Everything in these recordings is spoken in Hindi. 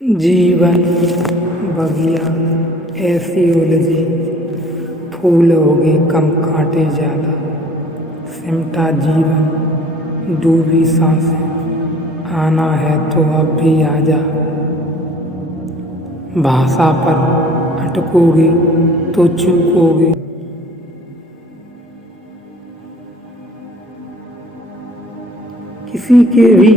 जीवन बगिया ऐसी उलझी, फूल होगे कम कांटे ज्यादा। सिमटा जीवन डूबी सांसें, आना है तो अब भी आजा। भाषा पर अटकोगे तो चूकोगे। किसी के भी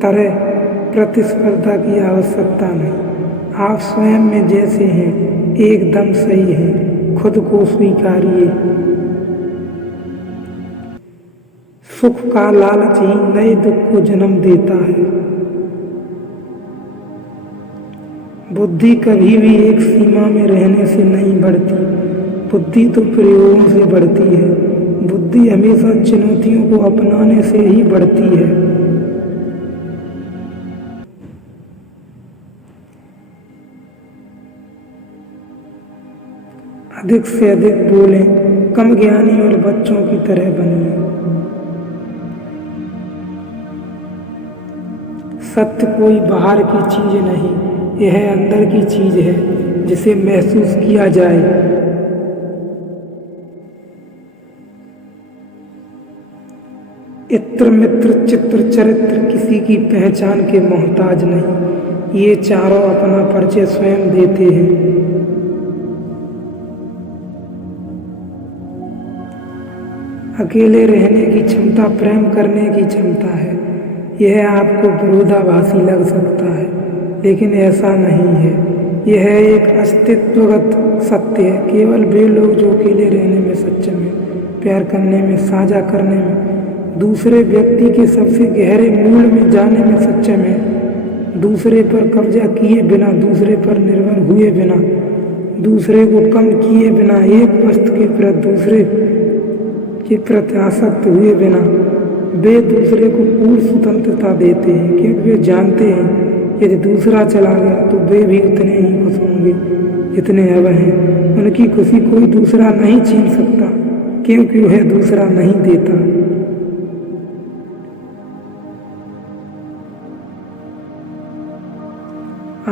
तरह प्रतिस्पर्धा की आवश्यकता नहीं। आप स्वयं में जैसे हैं एकदम सही हैं। खुद को स्वीकारिए। सुख का लालच ही नए दुख को जन्म देता है। बुद्धि कभी भी एक सीमा में रहने से नहीं बढ़ती। बुद्धि तो प्रयोगों से बढ़ती है। बुद्धि हमेशा चुनौतियों को अपनाने से ही बढ़ती है। अधिक से अधिक बोलें, कम ज्ञानी और बच्चों की तरह बनिए। सत्य कोई बाहर की चीज नहीं, यह अंदर की चीज है जिसे महसूस किया जाए। इत्र मित्र चित्र चरित्र किसी की पहचान के मोहताज नहीं। ये चारों अपना परिचय स्वयं देते हैं। अकेले रहने की क्षमता प्रेम करने की क्षमता है। यह आपको विरोधाभासी लग सकता है, लेकिन ऐसा नहीं है। यह एक अस्तित्वगत सत्य है। केवल वे लोग जो अकेले रहने में सक्षम हैं, प्यार करने में, साझा करने में, दूसरे व्यक्ति के सबसे गहरे मूल में जाने में सक्षम है, दूसरे पर कब्जा किए बिना, दूसरे पर निर्भर हुए बिना, दूसरे को कम किए बिना, एक वस्तु के प्रति दूसरे के प्रति आसक्त हुए बिना, वे दूसरे को पूर्ण स्वतंत्रता देते हैं, क्योंकि वे जानते हैं यदि दूसरा चला गया तो वे भी उतने ही खुश होंगे जितने अब हैं। उनकी खुशी कोई दूसरा नहीं छीन सकता, क्योंकि वह दूसरा नहीं देता।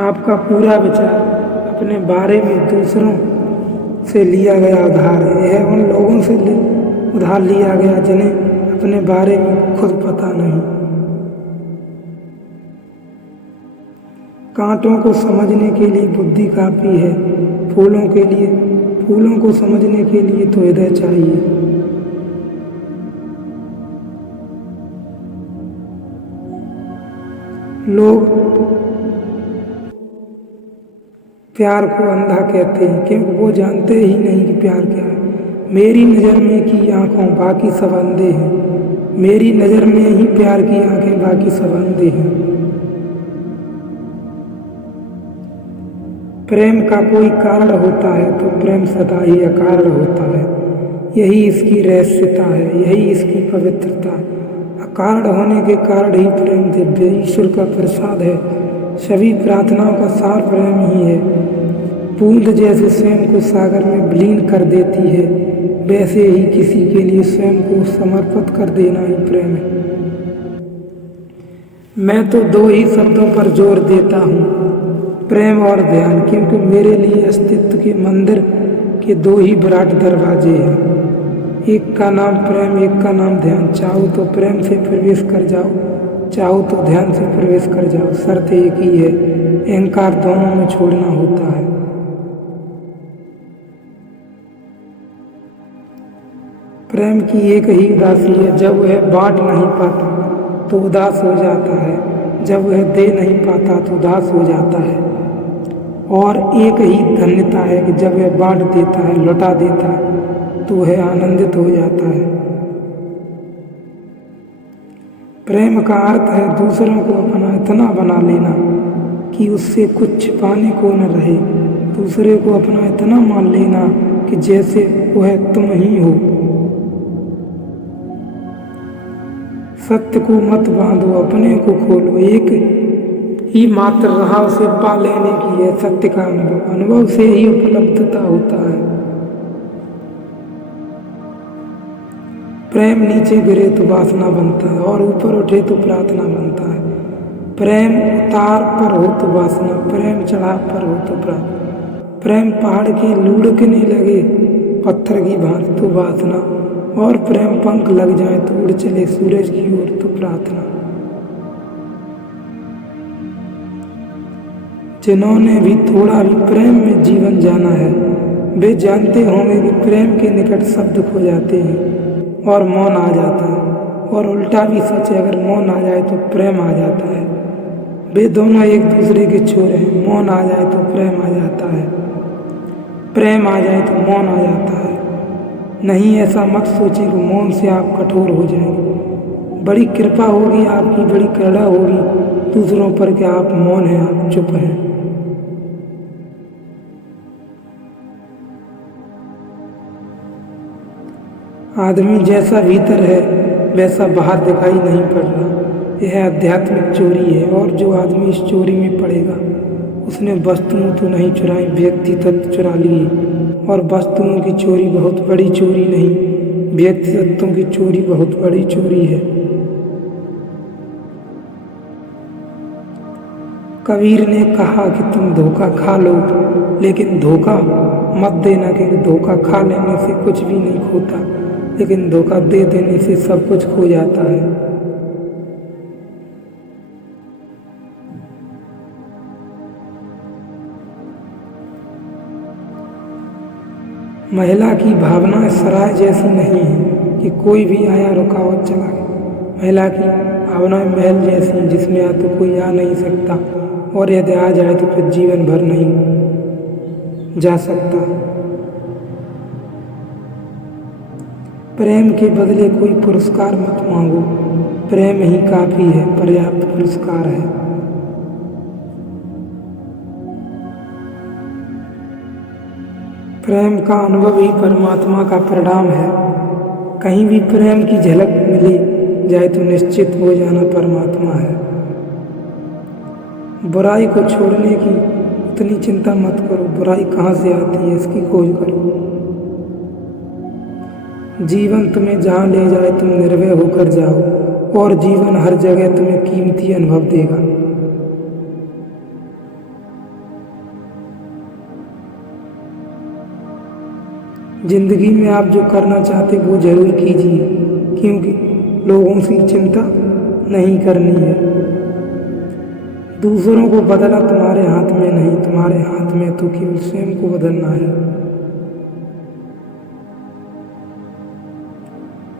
आपका पूरा विचार अपने बारे में दूसरों से लिया गया उधार है। यह उन लोगों से उधार लिया गया जिन्हें अपने बारे में खुद पता नहीं। कांटों को समझने के लिए बुद्धि काफी है। फूलों को समझने के लिए तो हृदय चाहिए। लोग प्यार को अंधा कहते हैं, क्योंकि वो जानते ही नहीं कि प्यार क्या है। मेरी नज़र में की आंखों बाकी सब अंधे हैं। मेरी नज़र में ही प्यार की आंखें बाकी सब अंधे हैं। प्रेम का कोई कारण होता है तो प्रेम सदा ही अकारण होता है। यही इसकी रहस्यता है, यही इसकी पवित्रता है। अकारण होने के कारण ही प्रेम दिव्य ईश्वर का प्रसाद है। सभी प्रार्थनाओं का सार प्रेम ही है। बूंद जैसे स्वयं को सागर में विलीन कर देती है, वैसे ही किसी के लिए स्वयं को समर्पित कर देना ही प्रेम है। मैं तो दो ही शब्दों पर जोर देता हूँ, प्रेम और ध्यान, क्योंकि मेरे लिए अस्तित्व के मंदिर के दो ही विराट दरवाजे हैं। एक का नाम प्रेम, एक का नाम ध्यान। चाहो तो प्रेम से प्रवेश कर जाओ, चाहो तो ध्यान से प्रवेश कर जाओ। शर्त एक ही है, अहंकार दोनों में छोड़ना होता है। प्रेम की एक ही उदासी है, जब वह बांट नहीं पाता तो उदास हो जाता है, जब वह दे नहीं पाता तो उदास हो जाता है। और एक ही धन्यता है कि जब वह बांट देता है, लौटा देता है, तो वह आनंदित हो जाता है। प्रेम का अर्थ है दूसरों को अपना इतना बना लेना कि उससे कुछ छिपाने को न रहे। दूसरे को अपना इतना मान लेना कि जैसे वह तुम ही हो। सत्य को मत बांधो, अपने को खोलो। एक ही मात्र राह उसे पा लेने की है, सत्य का अनुभव। अनुभव से ही उपलब्धता होता है। प्रेम नीचे गिरे तो वासना बनता है, और ऊपर उठे तो प्रार्थना बनता है। प्रेम उतार पर हो तो वासना, प्रेम चढ़ा पर हो तो प्रार्थना। प्रेम पहाड़ की लुढ़कने लगे पत्थर की भांति तो वासना, और प्रेम पंख लग जाए तो उड़ चले सूरज की ओर तो प्रार्थना। जिन्होंने भी थोड़ा भी प्रेम में जीवन जाना है वे जानते होंगे कि प्रेम के निकट शब्द खो जाते हैं और मौन आ जाता है, और उल्टा भी सच है, अगर मौन आ जाए तो प्रेम आ जाता है। वे दोनों एक दूसरे के छोर हैं, मौन आ जाए तो प्रेम आ जाता है, प्रेम आ जाए तो मौन आ जाता है। नहीं, ऐसा मत सोचें कि मौन से आप कठोर हो जाएंगे। बड़ी कृपा होगी आपकी, बड़ी करुणा होगी दूसरों पर कि आप मौन हैं, आप चुप हैं। आदमी जैसा भीतर है वैसा बाहर दिखाई नहीं पड़ रहा, यह आध्यात्मिक चोरी है। और जो आदमी इस चोरी में पड़ेगा उसने वस्तुओं तो नहीं चुराई, व्यक्ति तत्व चुरा लिए। और वस्तुओं की चोरी बहुत बड़ी चोरी नहीं, व्यक्ति तत्वों की चोरी बहुत बड़ी चोरी है। कबीर ने कहा कि तुम धोखा खा लो लेकिन धोखा मत देना, क्योंकि धोखा खा लेने से कुछ भी नहीं खोता, लेकिन धोखा दे देने से सब कुछ खो जाता है। महिला की भावना सराय जैसी नहीं है कि कोई भी आया रुकावट चला गया। महिला की भावना महल जैसी है जिसमें या तो कोई आ नहीं सकता, और यदि आ जाए तो फिर जीवन भर नहीं जा सकता। प्रेम के बदले कोई पुरस्कार मत मांगो, प्रेम ही काफी है, पर्याप्त पुरस्कार है। प्रेम का अनुभव ही परमात्मा का परिणाम है। कहीं भी प्रेम की झलक मिली जाए तो निश्चित हो जाना परमात्मा है। बुराई को छोड़ने की उतनी चिंता मत करो, बुराई कहाँ से आती है इसकी खोज करो। जीवन तुम्हें जहाँ ले जाए तुम निर्भय होकर जाओ, और जीवन हर जगह तुम्हें कीमती अनुभव देगा। जिंदगी में आप जो करना चाहते वो जरूर कीजिए, क्योंकि लोगों से चिंता नहीं करनी है। दूसरों को बदलना तुम्हारे हाथ में नहीं, तुम्हारे हाथ में तो केवल स्वयं को बदलना है।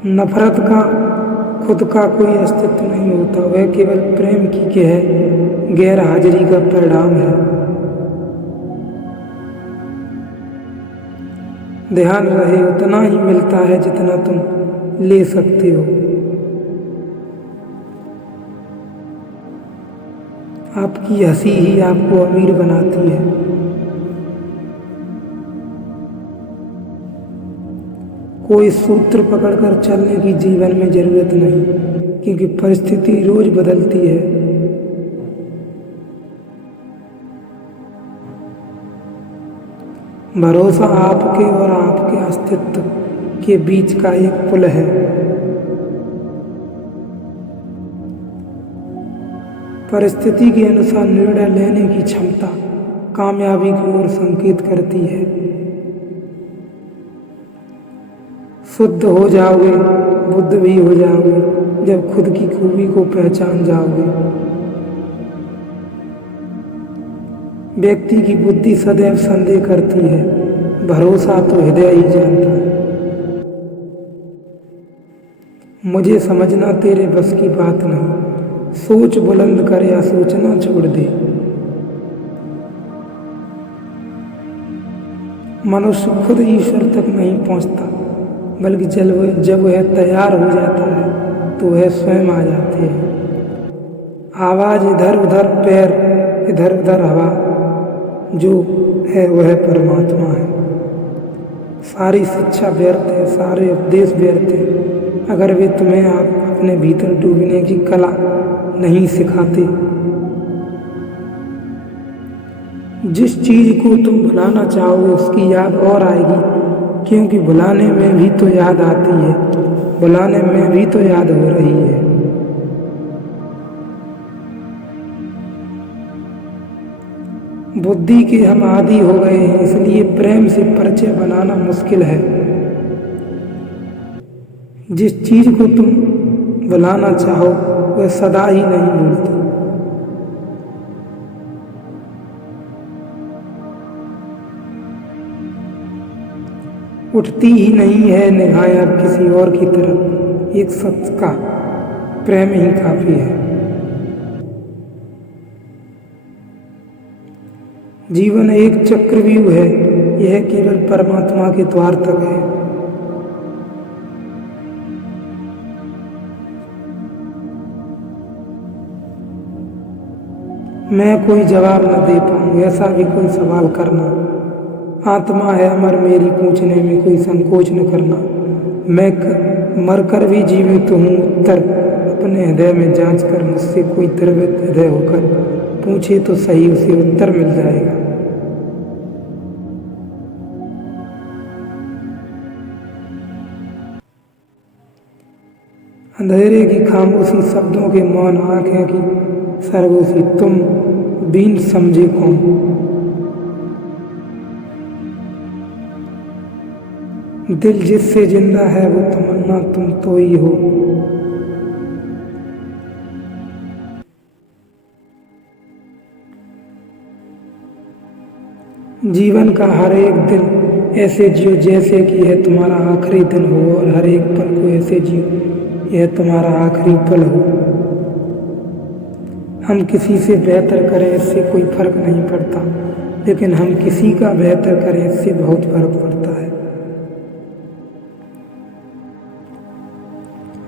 नफरत का खुद का कोई अस्तित्व नहीं होता, वह केवल प्रेम की गैर हाजिरी का परिणाम है। ध्यान रहे उतना ही मिलता है जितना तुम ले सकते हो। आपकी हंसी ही आपको अमीर बनाती है। कोई सूत्र पकड़कर चलने की जीवन में जरूरत नहीं, क्योंकि परिस्थिति रोज बदलती है। भरोसा आपके और आपके अस्तित्व के बीच का एक पुल है। परिस्थिति के अनुसार निर्णय लेने की क्षमता कामयाबी की ओर संकेत करती है। शुद्ध हो जाओगे, बुद्ध भी हो जाओगे जब खुद की खूबी को पहचान जाओगे। व्यक्ति की बुद्धि सदैव संदेह करती है, भरोसा तो हृदय ही जानता है। मुझे समझना तेरे बस की बात नहीं, सोच बुलंद कर या सोचना छोड़ दे। मनुष्य खुद ईश्वर तक नहीं पहुंचता, बल्कि जब वह तैयार हो जाता है तो वह स्वयं आ जाते हैं। आवाज इधर उधर, पैर इधर उधर, हवा जो है वह परमात्मा है। सारी शिक्षा व्यर्थ है, सारे उपदेश व्यर्थ है, अगर वे तुम्हें आप अपने भीतर डूबने की कला नहीं सिखाते। जिस चीज को तुम भुलाना चाहोगे उसकी याद और आएगी, क्योंकि भुलाने में भी तो याद आती है, बुलाने में भी तो याद हो रही है। बुद्धि के हम आदी हो गए हैं, इसलिए प्रेम से परिचय बनाना मुश्किल है। जिस चीज को तुम बुलाना चाहो वह सदा ही नहीं भूलती। उठती ही नहीं है निगाहें अब किसी और की तरफ। एक सच का प्रेम ही काफी है। जीवन एक चक्रव्यूह है, यह केवल परमात्मा के द्वार तक है। मैं कोई जवाब न दे पाऊं, ऐसा भी कोई सवाल करना। आत्मा है अमर मेरी, पूछने में कोई संकोच न करना। मैं मरकर भी जीवित हूँ, उत्तर अपने हृदय में जांच कर। मुझसे कोई द्रवित हृदय होकर पूछे तो सही, उसे उत्तर मिल जाएगा। अंधेरे की खामोशी, शब्दों के मौन, आंखें की सरगोशी, तुम बिन समझे कौन। दिल जिससे जिंदा है वो तमन्ना तुम तो ही हो। जीवन का हर एक दिन ऐसे जियो जैसे कि यह तुम्हारा आखिरी दिन हो, और हर एक पल को ऐसे जियो यह तुम्हारा आखिरी पल हो। हम किसी से बेहतर करें इससे कोई फर्क नहीं पड़ता, लेकिन हम किसी का बेहतर करें इससे बहुत फर्क पड़ता है।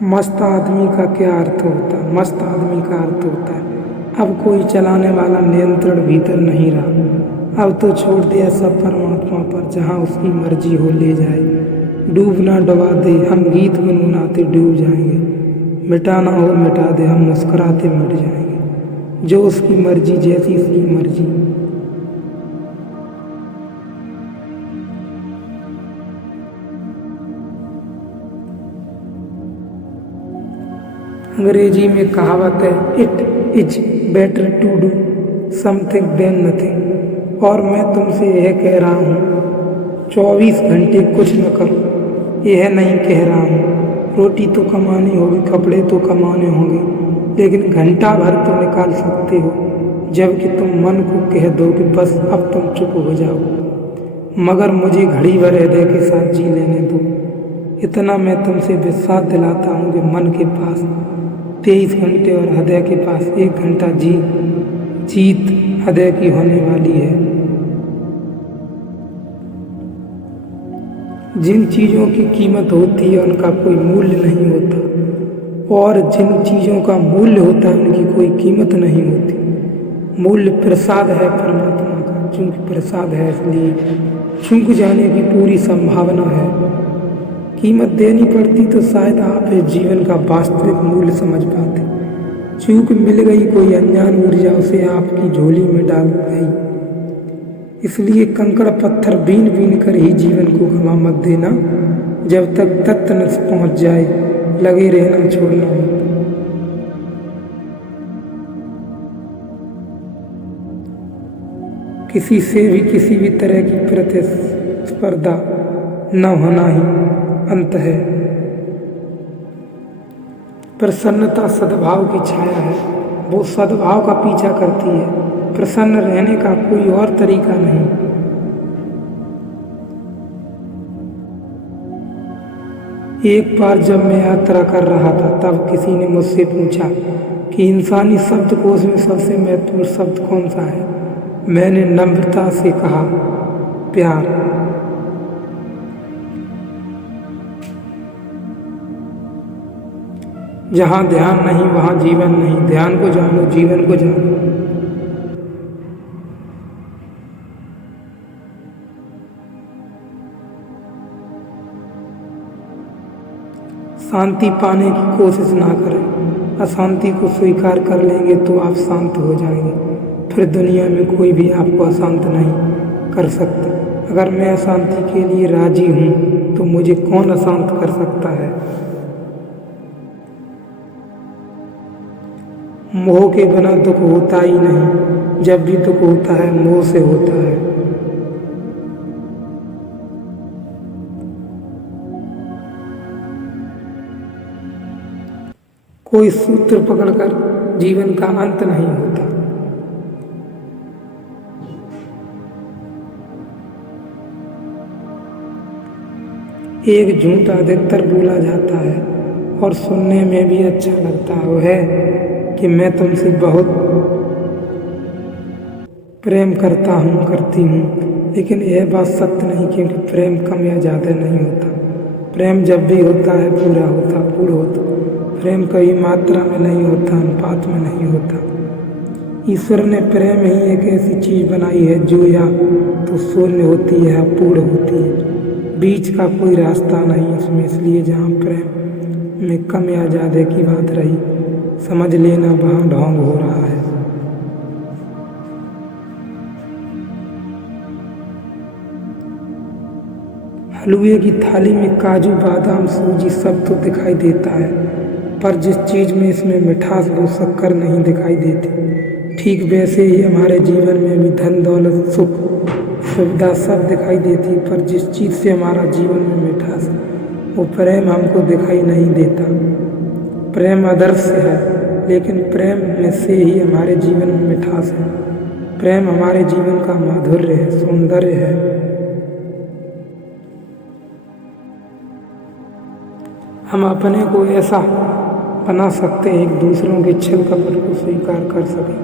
मस्त आदमी का क्या अर्थ होता है? मस्त आदमी का अर्थ होता है अब कोई चलाने वाला नियंत्रण भीतर नहीं रहा। अब तो छोड़ दिया सब परमात्मा पर, जहाँ उसकी मर्जी हो ले जाए। डूबना डुबा दे, हम गीत गुनगुनाते डूब जाएंगे। मिटाना हो मिटा दे, हम मुस्कुराते मिट जाएंगे। जो उसकी मर्जी, जैसी उसकी मर्जी। अंग्रेजी में कहावत है, it is better to do something than nothing. और मैं तुमसे यह कह रहा हूँ 24 घंटे कुछ न करो, यह नहीं कह रहा हूँ। रोटी तो कमानी होगी, कपड़े तो कमाने होंगे, लेकिन घंटा भर तो निकाल सकते हो जबकि तुम मन को कह दो कि बस अब तुम चुप हो जाओ, मगर मुझे घड़ी भर हृदय के साथ जी लेने दो। इतना मैं तुमसे विश्वास दिलाता हूँ कि मन के पास 23 घंटे और हृदय के पास 1 घंटा जीत हृदय की होने वाली है। जिन चीज़ों की कीमत होती है उनका कोई मूल्य नहीं होता, और जिन चीज़ों का मूल्य होता है उनकी कोई कीमत नहीं होती। मूल्य प्रसाद है परमात्मा का, चूंकि प्रसाद है इसलिए चूक जाने की पूरी संभावना है। कीमत देनी पड़ती तो शायद आप इस जीवन का वास्तविक मूल्य समझ पाते। चूक मिल गई कोई अनजान ऊर्जा, उसे आपकी झोली में डाल गई। इसलिए कंकड़ पत्थर बीन बीन कर ही जीवन को गवा मत देना। जब तक तत्व न पहुंच जाए लगे रहना छोड़ना मत। किसी से भी किसी भी तरह की प्रतिस्पर्धा न होना ही अंत है। प्रसन्नता सद्भाव की छाया है, वो सद्भाव का पीछा करती है। प्रसन्न रहने का कोई और तरीका नहीं। एक बार जब मैं यात्रा कर रहा था तब किसी ने मुझसे पूछा कि इंसानी शब्दकोश में सबसे महत्वपूर्ण शब्द कौन सा है। मैंने नम्रता से कहा, प्यार। जहाँ ध्यान नहीं वहाँ जीवन नहीं। ध्यान को जानो, जीवन को जानो। शांति पाने की कोशिश ना करें। अशांति को स्वीकार कर लेंगे तो आप शांत हो जाएंगे। फिर दुनिया में कोई भी आपको अशांत नहीं कर सकता। अगर मैं अशांति के लिए राजी हूँ तो मुझे कौन अशांत कर सकता है। मोह के बिना दुख होता ही नहीं, जब भी दुख होता है मोह से होता है। कोई सूत्र पकड़कर जीवन का अंत नहीं होता। एक झूठ अधिकतर बोला जाता है और सुनने में भी अच्छा लगता है, वो है कि मैं तुमसे बहुत प्रेम करता हूँ, करती हूँ। लेकिन यह बात सत्य नहीं, क्योंकि प्रेम कम या ज़्यादा नहीं होता। प्रेम जब भी होता है पूरा होता, पूर्ण होता। प्रेम कभी मात्रा में नहीं होता, अनुपात में नहीं होता। ईश्वर ने प्रेम ही एक ऐसी चीज़ बनाई है जो या तो शून्य होती है या पूर्ण होती है, बीच का कोई रास्ता नहीं इसमें। इसलिए जहाँ प्रेम में कम या ज़्यादा की बात रही, समझ लेना वहाँ ढोंग हो रहा है। हलवे की थाली में काजू, बादाम, सूजी सब तो दिखाई देता है, पर जिस चीज़ में इसमें मिठास वो शक्कर नहीं दिखाई देती। ठीक वैसे ही हमारे जीवन में भी धन, दौलत, सुख, सुविधा सब दिखाई देती, पर जिस चीज़ से हमारा जीवन में मिठास है वो प्रेम हमको दिखाई नहीं देता। प्रेम आदर्श है, लेकिन प्रेम में से ही हमारे जीवन में मिठास है। प्रेम हमारे जीवन का माधुर्य है, सौंदर्य है। हम अपने को ऐसा बना सकते हैं एक दूसरों के छल कपट को स्वीकार कर सकें,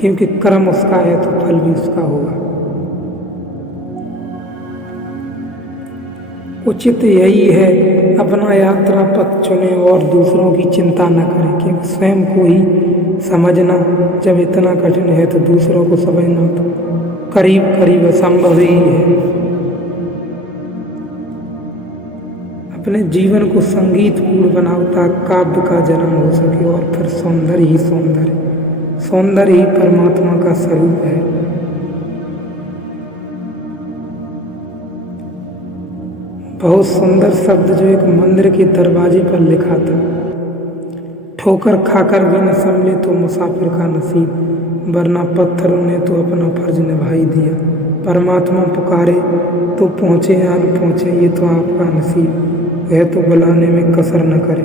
क्योंकि कर्म उसका है तो फल भी उसका होगा। उचित यही है अपना यात्रा पथ चुने और दूसरों की चिंता न करें, क्योंकि स्वयं को ही समझना जब इतना कठिन है तो दूसरों को समझना तो करीब करीब असंभव ही है। अपने जीवन को संगीतपूर्ण बनाओ ताकि काव्य का जन्म हो सके, और फिर सौंदर्य ही सौंदर्य, सौंदर्य ही परमात्मा का स्वरूप है। बहुत सुंदर शब्द जो एक मंदिर के दरवाजे पर लिखा था, ठोकर खाकर भी न संभले तो मुसाफिर का नसीब, वरना पत्थरों ने तो अपना फर्ज निभाई दिया। परमात्मा पुकारे तो पहुँचे या न पहुँचे, ये तो आपका नसीब, वह तो बुलाने में कसर न करे।